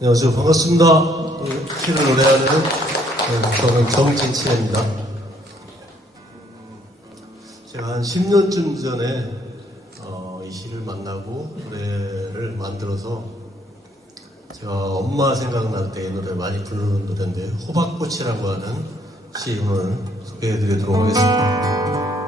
안녕하세요. 반갑습니다. 그 시를 노래하는 네, 저는 정진치입니다. 제가 한 10년쯤 전에 어, 이 시를 만나고 노래를 만들어서 제가 엄마 생각날 때 이 노래 많이 부르는 노래인데 호박꽃이라고 하는 시 오늘 소개해드리도록 하겠습니다.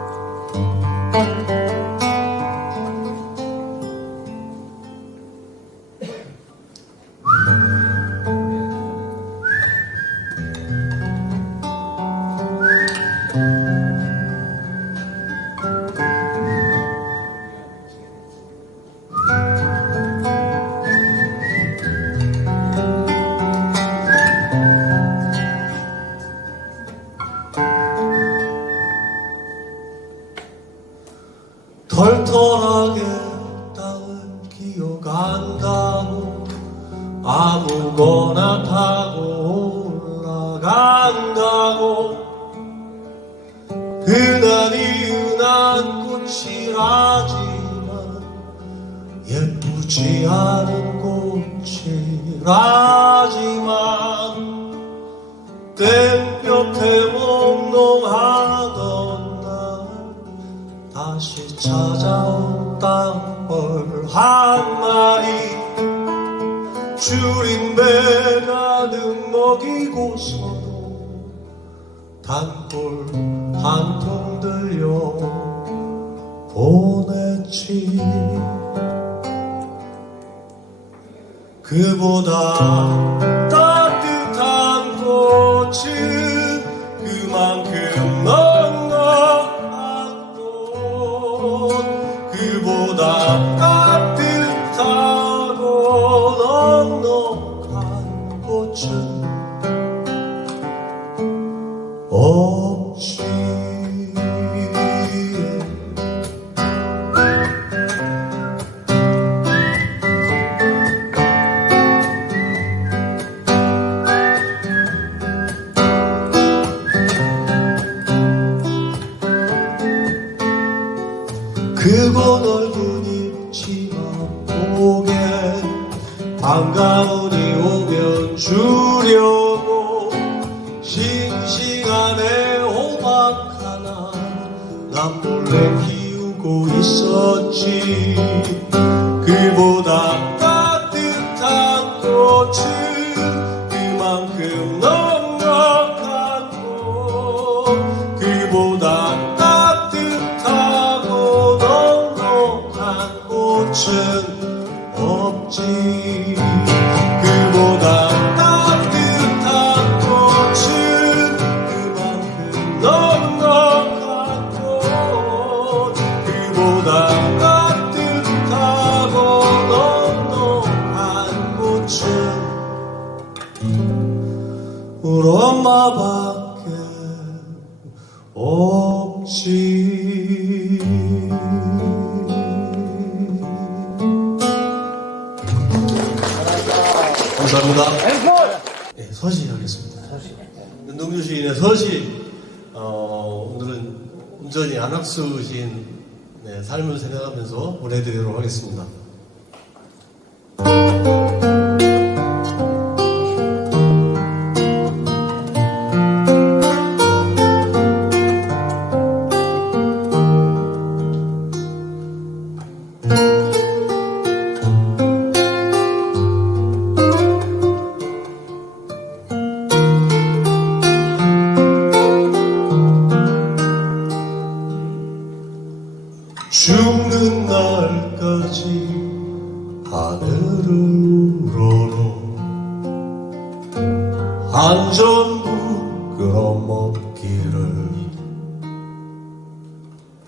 털털하게 땅을 기어간다고 아무거나 타고 올라간다고 흔하니 흔한 꽃이라지만 예쁘지 않은 꽃이라지만 땡볕에 몽롱하던 날 다시 찾아온 땅벌 한 마리 줄인 배가 능 먹이고서도 단골 한통 들려 보냈지. 그보다 따뜻한 꽃은 그만큼 넉넉한 꽃 그보다 따뜻하고 넉넉한 꽃은 없지 그건 얼굴 입지만 보게. 반가우니 오면 주려고 싱싱한 애 호박 하나 난 몰래 키우고 있었지. 그보다 따뜻한 꽃은 없지. 그보다 따뜻한 꽃은 그만큼 넉넉한 꽃 그보다 따뜻하고 넉넉한 꽃은 우리 엄마밖에 없지 감사합니다. 네, 서시 하겠습니다. 윤동주 시인의 서시. 어, 오늘은 온전히 안학수 시인 네, 삶을 생각하면서 보내드리도록 하겠습니다. 죽는 날까지 하늘을 우러러 안전부 끌어먹기를.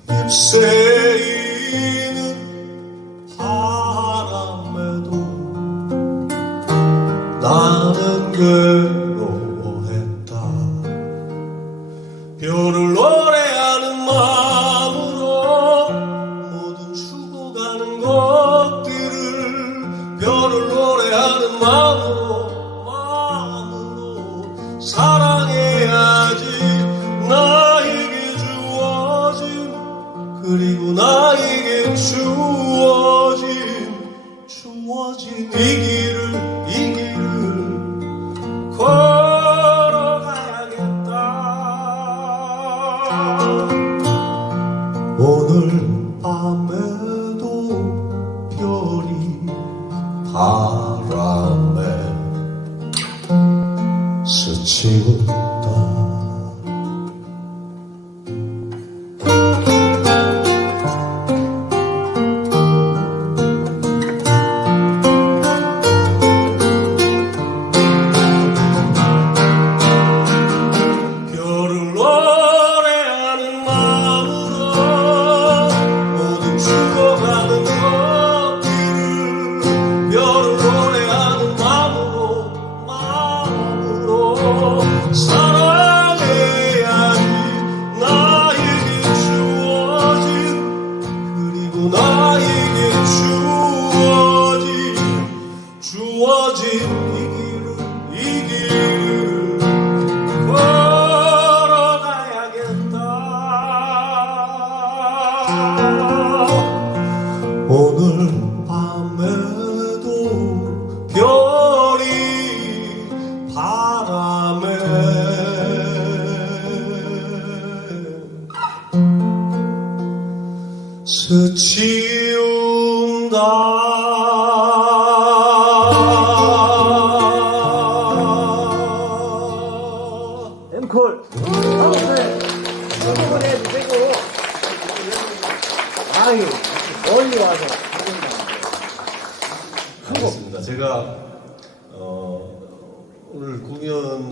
잎새 별을 노래하는 마음 그리고 나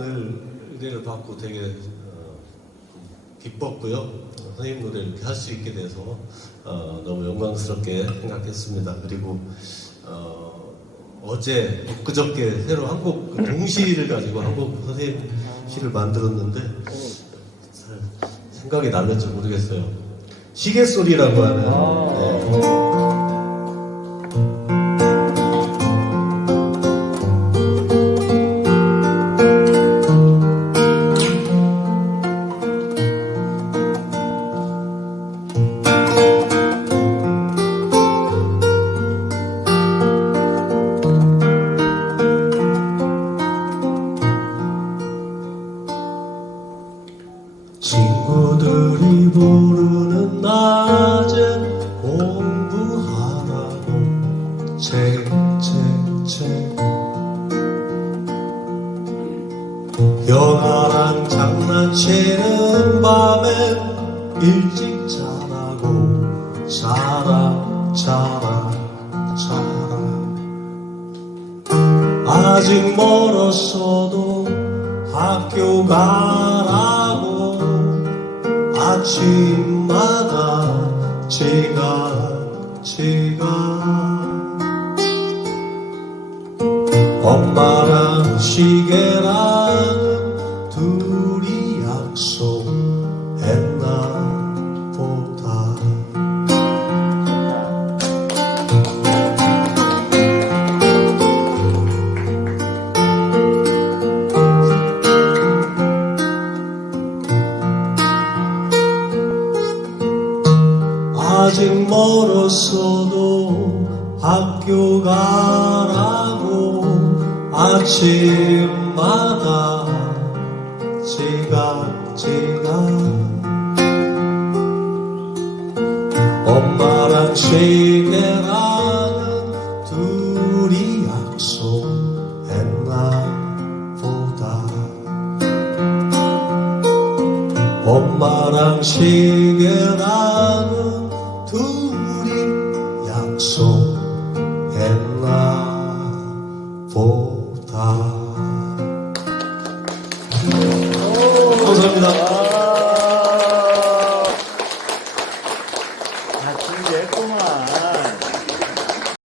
공연을 의뢰를 받고 되게 어, 기뻤고요. 어, 선생님 노래를 이렇게 할 수 있게 돼서 어, 너무 영광스럽게 생각했습니다. 그리고 어, 어제 그저께 새로 한곡 그 동시를 가지고 한곡 선생님 시를 만들었는데 잘 생각이 날는지 모르겠어요. 시계 소리라고 하는 네. 책책책 영아랑 장난치는 밤엔 일찍 자라고 자라 자라 자라. 아직 멀었어도 학교 가라고 아침마다 지각 지각 엄마랑 시계랑 둘이 약속했나 보다. 아직 멀었어도 학교 가라고 아침마다 지각지각 엄마랑 책에 가는 둘이 엄마랑 시계 가는 둘이 약속